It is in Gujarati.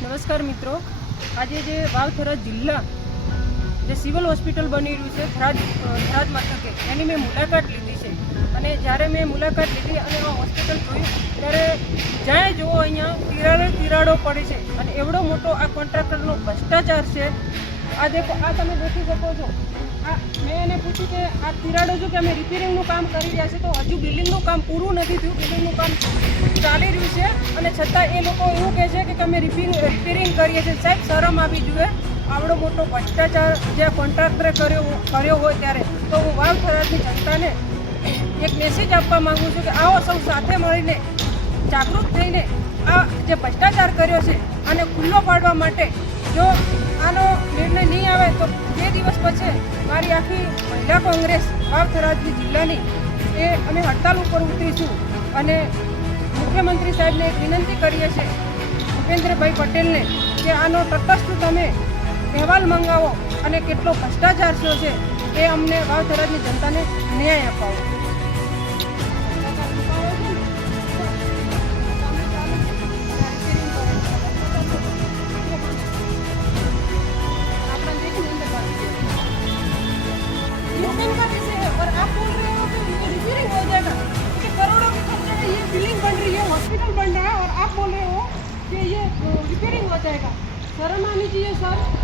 નમસ્કાર મિત્રો, આજે જે વાવ-થરાદ જિલ્લા જે સિવિલ હોસ્પિટલ બની રહ્યું છે થરાદ મથકે, એની મેં મુલાકાત લીધી છે. અને જ્યારે મેં મુલાકાત લીધી અને આ હોસ્પિટલ જોયું ત્યારે જ્યાં જુઓ અહીંયા તિરાડો પડે છે અને એવડો મોટો આ કોન્ટ્રાક્ટરનો ભ્રષ્ટાચાર છે. આ દેખો, આ તમે દેખી શકો છો. મેં એને પૂછ્યું કે આ તિરાડો જો કે અમે રિપેરિંગનું કામ કરી રહ્યા છે, તો હજુ બિલ્ડિંગનું કામ પૂરું નથી થયું, બિલ્ડિંગનું કામ ચાલી રહ્યું છે અને છતાં એ લોકો એવું કહે છે કે અમે રિપેરિંગ કરીએ છીએ. સાહેબ, શરમ આવી જોઈએ. આવડો મોટો ભ્રષ્ટાચાર જે કોન્ટ્રાક્ટરે કર્યો હોય ત્યારે તો હું વાવ-થરાદની જનતાને એક મેસેજ આપવા માગું છું કે આવો સૌ સાથે મળીને જાગૃત થઈને આ જે ભ્રષ્ટાચાર કર્યો છે આને ખુલ્લો પાડવા માટે જો આનો નિર્ણય નહીં આવે તો 2 દિવસ પછી મારી આખી મહિલા કોંગ્રેસ વાવ-થરાદની જિલ્લાની એ અમે હડતાલ ઉપર ઉતરીશું. અને મુખ્યમંત્રી સાહેબને એક વિનંતી કરીએ છીએ, ભૂપેન્દ્રભાઈ પટેલને, કે આનો તટસ્થ તમે અહેવાલ મંગાવો અને કેટલો ભ્રષ્ટાચાર થયો છે એ અમને વાવ-થરાદની જનતાને ન્યાય અપાવો. और आप बोल रहे हो कि ये रिपेयरिंग हो जाएगा, कि करोड़ों के खर्चे में ये बिल्डिंग बन रही है, हॉस्पिटल बन रहा है और आप बोल रहे हो कि ये रिपेयरिंग हो जाएगा. शर्म आनी चाहिए सर.